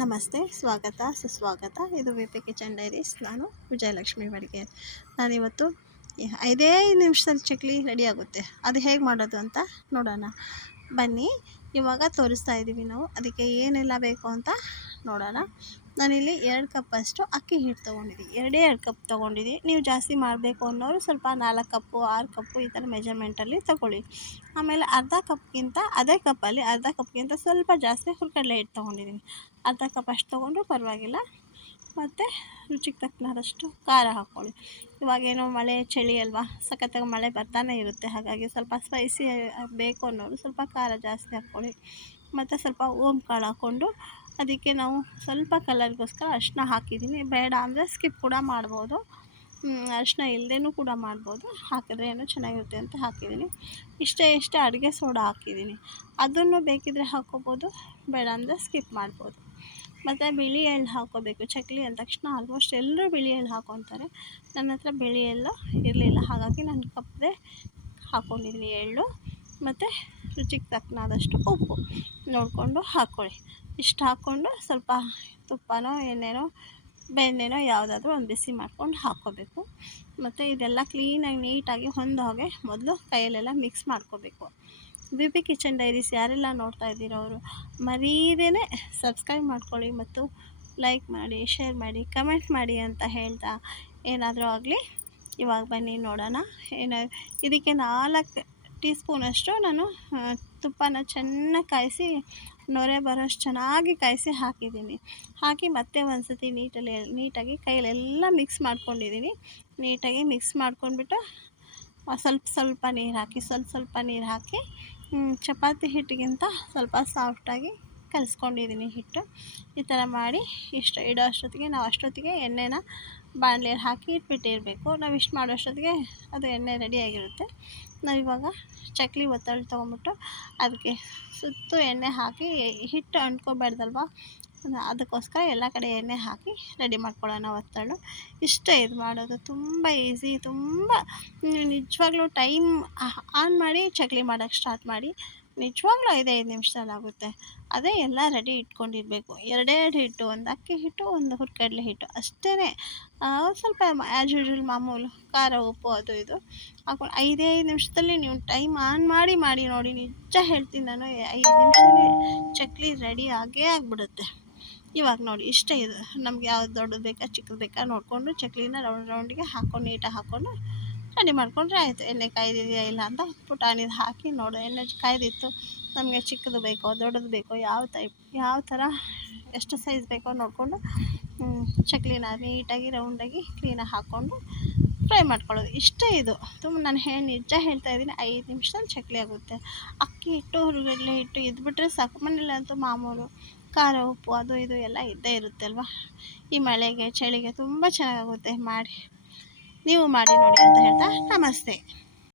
ನಮಸ್ತೆ, ಸ್ವಾಗತ, ಸುಸ್ವಾಗತ. ಇದು ವಿ.ಪಿ ಕಿಚನ್ ಡೈರೀಸ್. ನಾನು ವಿಜಯಲಕ್ಷ್ಮಿ ಬಡಿಗೇರ್. ನಾನಿವತ್ತು 5 ನಿಮಿಷದಲ್ಲಿ ಚಕ್ಲಿ ರೆಡಿ ಆಗುತ್ತೆ. ಅದು ಹೇಗೆ ಮಾಡೋದು ಅಂತ ನೋಡೋಣ ಬನ್ನಿ. ಇವಾಗ ತೋರಿಸ್ತಾ ಇದ್ದೀವಿ ನಾವು. ಅದಕ್ಕೆ ಏನೆಲ್ಲ ಬೇಕು ಅಂತ ನೋಡೋಣ. ನಾನಿಲ್ಲಿ 2 ಕಪ್ಪಷ್ಟು ಅಕ್ಕಿ ಹಿಟ್ಟು ತೊಗೊಂಡಿದ್ದೀನಿ. 2 ಕಪ್ ತೊಗೊಂಡಿದ್ದೀನಿ. ನೀವು ಜಾಸ್ತಿ ಮಾಡಬೇಕು ಅನ್ನೋರು ಸ್ವಲ್ಪ 4 ಕಪ್ಪು 6 ಕಪ್ಪು ಈ ಥರ ಮೆಜರ್ಮೆಂಟಲ್ಲಿ ತೊಗೊಳ್ಳಿ. ಆಮೇಲೆ ಅದೇ ಕಪ್ಪಲ್ಲಿ ಅರ್ಧ ಕಪ್ಗಿಂತ ಸ್ವಲ್ಪ ಜಾಸ್ತಿ ಹುರ್ಕಡಲೆ ಹಿಟ್ಟು ತೊಗೊಂಡಿದ್ದೀನಿ. ಅರ್ಧ ಕಪ್ ಅಷ್ಟು ತೊಗೊಂಡ್ರೂ ಪರವಾಗಿಲ್ಲ. ಮತ್ತು ರುಚಿಗೆ ತಕ್ಕನಾದಷ್ಟು ಖಾರ ಹಾಕ್ಕೊಳ್ಳಿ. ಇವಾಗೇನೋ ಮಳೆ ಚಳಿ ಅಲ್ವಾ, ಸಖತ್ತಾಗಿ ಮಳೆ ಬರ್ತಾನೆ ಇರುತ್ತೆ. ಹಾಗಾಗಿ ಸ್ವಲ್ಪ ಸ್ಪೈಸಿ ಬೇಕು ಅನ್ನೋರು ಸ್ವಲ್ಪ ಖಾರ ಜಾಸ್ತಿ ಹಾಕ್ಕೊಳ್ಳಿ. ಮತ್ತು ಸ್ವಲ್ಪ ಓಮ್ ಕಾಳು ಹಾಕ್ಕೊಂಡು ಅದಕ್ಕೆ ನಾವು ಸ್ವಲ್ಪ ಕಲರ್ಗೋಸ್ಕರ ಅರಿಶಿನ ಹಾಕಿದ್ದೀನಿ. ಬೇಡ ಅಂದರೆ ಸ್ಕಿಪ್ ಕೂಡ ಮಾಡ್ಬೋದು. ಅರಿಶಿನ ಇಲ್ಲದೇನೂ ಕೂಡ ಮಾಡ್ಬೋದು. ಹಾಕಿದ್ರೆ ಏನೋ ಚೆನ್ನಾಗಿರುತ್ತೆ ಅಂತ ಹಾಕಿದ್ದೀನಿ. ಇಷ್ಟೇ ಅಡುಗೆ ಸೋಡಾ ಹಾಕಿದ್ದೀನಿ. ಅದನ್ನು ಬೇಕಿದ್ದರೆ ಹಾಕ್ಕೋಬೋದು, ಬೇಡ ಅಂದರೆ ಸ್ಕಿಪ್ ಮಾಡ್ಬೋದು. ಮತ್ತು ಬಿಳಿ ಎಳ್ಳು ಹಾಕ್ಕೋಬೇಕು. ಚಕ್ಲಿ ಅಂದ ತಕ್ಷಣ ಆಲ್ಮೋಸ್ಟ್ ಎಲ್ಲರೂ ಬಿಳಿ ಎಳ್ಳು ಹಾಕ್ಕೊತಾರೆ. ನನ್ನ ಹತ್ರ ಬಿಳಿ ಎಳ್ಳು ಇರಲಿಲ್ಲ, ಹಾಗಾಗಿ ನಾನು ಕಪ್ಪದೆ ಹಾಕ್ಕೊಂಡಿದ್ದೀನಿ ಎಳ್ಳು. ಮತ್ತು ರುಚಿಗೆ ತಕ್ಕನಾದಷ್ಟು ಉಪ್ಪು ನೋಡಿಕೊಂಡು ಹಾಕ್ಕೊಳ್ಳಿ. ಇಷ್ಟು ಹಾಕ್ಕೊಂಡು ಸ್ವಲ್ಪ ತುಪ್ಪನೋ ಎಣ್ಣೆನೋ ಬೆಣ್ಣೆನೋ ಯಾವುದಾದ್ರೂ ಒಂದು ಬಿಸಿ ಮಾಡ್ಕೊಂಡು ಹಾಕ್ಕೋಬೇಕು. ಮತ್ತು ಇದೆಲ್ಲ ಕ್ಲೀನಾಗಿ ನೀಟಾಗಿ ಹಾಗೆ ಮೊದಲು ಕೈಯಲ್ಲೆಲ್ಲ ಮಿಕ್ಸ್ ಮಾಡ್ಕೋಬೇಕು. ವಿ.ಪಿ ಕಿಚನ್ ಡೈರೀಸ್ ಯಾರೆಲ್ಲ ನೋಡ್ತಾ ಇದ್ದೀರೋ ಅವರು ಮರೀದೇ ಸಬ್ಸ್ಕ್ರೈಬ್ ಮಾಡ್ಕೊಳ್ಳಿ ಮತ್ತು ಲೈಕ್ ಮಾಡಿ, ಶೇರ್ ಮಾಡಿ, ಕಮೆಂಟ್ ಮಾಡಿ ಅಂತ ಹೇಳ್ತಾ ಏನಾದರೂ ಆಗಲಿ. ಇವಾಗ ಬನ್ನಿ ನೋಡೋಣ. ಇದಕ್ಕೆ 4 ಟೀ ಸ್ಪೂನಷ್ಟು ನಾನು ತುಪ್ಪನ ಚೆನ್ನಾಗಿ ಕಾಯಿಸಿ ನೊರೆ ಬರೋಷ್ಟು ಚೆನ್ನಾಗಿ ಕಾಯಿಸಿ ಹಾಕಿದ್ದೀನಿ. ಹಾಕಿ ಮತ್ತೆ ಒಂದು ಸತಿ ನೀಟಾಗಿ ಕೈಯಲ್ಲೆಲ್ಲ ಮಿಕ್ಸ್ ಮಾಡ್ಕೊಂಡಿದ್ದೀನಿ. ನೀಟಾಗಿ ಮಿಕ್ಸ್ ಮಾಡ್ಕೊಂಡ್ಬಿಟ್ಟು ಸ್ವಲ್ಪ ನೀರು ಹಾಕಿ ಚಪಾತಿ ಹಿಟ್ಟಿಗಿಂತ ಸ್ವಲ್ಪ ಸಾಫ್ಟಾಗಿ ಕಲಿಸ್ಕೊಂಡಿದ್ದೀನಿ ಹಿಟ್ಟು. ಈ ಥರ ಮಾಡಿ ನಾವು ಅಷ್ಟೊತ್ತಿಗೆ ಎಣ್ಣೆನ ಬಾಣಲೆಯಲ್ಲಿ ಹಾಕಿ ಇಟ್ಬಿಟ್ಟಿರಬೇಕು. ನಾವು ಇಷ್ಟು ಮಾಡೋಷ್ಟೊತ್ತಿಗೆ ಅದು ಎಣ್ಣೆ ರೆಡಿಯಾಗಿರುತ್ತೆ. ನಾವಿವಾಗ ಚಕ್ಲಿ ಒತ್ತಳು ತೊಗೊಂಬಿಟ್ಟು ಅದಕ್ಕೆ ಸುತ್ತು ಎಣ್ಣೆ ಹಾಕಿ, ಹಿಟ್ಟು ಅಂಟ್ಕೋಬಾರ್ದಲ್ವ, ಅದಕ್ಕೋಸ್ಕರ ಎಲ್ಲ ಕಡೆ ಎಣ್ಣೆ ಹಾಕಿ ರೆಡಿ ಮಾಡ್ಕೊಳ್ಳೋಣ ಒತ್ತಳು. ಇಷ್ಟೇ ಇದು ಮಾಡೋದು. ತುಂಬ ಈಸಿ. ತುಂಬ ನಿಜವಾಗ್ಲೂ ಟೈಮ್ ಆನ್ ಮಾಡಿ ಚಕ್ಲಿ ಮಾಡೋಕ್ಕೆ ಸ್ಟಾರ್ಟ್ ಮಾಡಿ. ನಿಜವಾಗ್ಲೂ 5 ನಿಮಿಷದಲ್ಲಿ ಆಗುತ್ತೆ. ಅದೇ ಎಲ್ಲ ರೆಡಿ ಇಟ್ಕೊಂಡಿರಬೇಕು. 2 ಹಿಟ್ಟು, ಒಂದು ಅಕ್ಕಿ ಹಿಟ್ಟು, ಒಂದು ಹುರ್ಕಡಲೆ ಹಿಟ್ಟು ಅಷ್ಟೇ. ಸ್ವಲ್ಪ ಆ್ಯಸ್ ಯೂಶ್ವಲ್ ಮಾಮೂಲು ಖಾರ ಉಪ್ಪು ಅದು ಇದು ಹಾಕೊಂಡು 5 ನಿಮಿಷದಲ್ಲಿ ನೀವು ಟೈಮ್ ಆನ್ ಮಾಡಿ ನೋಡಿ. ನಿಜ ಹೇಳ್ತೀನಿ ನಾನು, 5 ನಿಮಿಷದಲ್ಲಿ ಚಕ್ಲಿ ರೆಡಿ ಆಗಿಬಿಡುತ್ತೆ. ಇವಾಗ ನೋಡಿ ಇಷ್ಟೇ. ಇದು ನಮ್ಗೆ ಯಾವ್ದು ದೊಡ್ಡದು ಬೇಕಾ ಚಿಕ್ಕದು ಬೇಕಾ ನೋಡಿಕೊಂಡು ಚಕ್ಲಿನ ರೌಂಡಿಗೆ ಹಾಕ್ಕೊಂಡು ನೀಟಾಗಿ ಹಾಕ್ಕೊಂಡು ರೆಡಿ ಮಾಡಿಕೊಂಡ್ರೆ ಆಯಿತು. ಎಣ್ಣೆ ಕಾಯ್ದಿದೆಯಾ ಇಲ್ಲ ಅಂತ ಪುಟಾಣಿದು ಹಾಕಿ ಎಣ್ಣೆ ಕಾಯ್ದಿತ್ತು, ನಮಗೆ ಚಿಕ್ಕದು ಬೇಕೋ ದೊಡ್ಡದು ಬೇಕೋ ಯಾವ ಥರ ಎಷ್ಟು ಸೈಜ್ ಬೇಕೋ ನೋಡಿಕೊಂಡು ಚಕ್ಲಿನ ನೀಟಾಗಿ ರೌಂಡಾಗಿ ಕ್ಲೀನಾಗಿ ಹಾಕ್ಕೊಂಡು ಫ್ರೈ ಮಾಡ್ಕೊಳ್ಳೋದು. ಇಷ್ಟೇ ಇದು. ನಾನು ನಿಜ ಹೇಳ್ತಾ ಇದ್ದೀನಿ, 5 ನಿಮಿಷದಲ್ಲಿ ಚಕ್ಲಿ ಆಗುತ್ತೆ. ಅಕ್ಕಿ ಹಿಟ್ಟು ಹುರ್ಗಡ್ಲೆ ಹಿಟ್ಟು ಇದ್ಬಿಟ್ರೆ ಸಾಕು. ಮನೇಲಂತೂ ಮಾಮೂಲು ಖಾರ ಉಪ್ಪು ಅದು ಇದು ಎಲ್ಲ ಇದ್ದೇ ಇರುತ್ತೆ ಅಲ್ವಾ. ಈ ಮಳೆಗೆ ಚಳಿಗೆ ತುಂಬ ಚೆನ್ನಾಗಾಗುತ್ತೆ. ನೀವು ಮಾಡಿ ನೋಡಿ ಅಂತ ಹೇಳ್ತಾ ನಮಸ್ತೆ.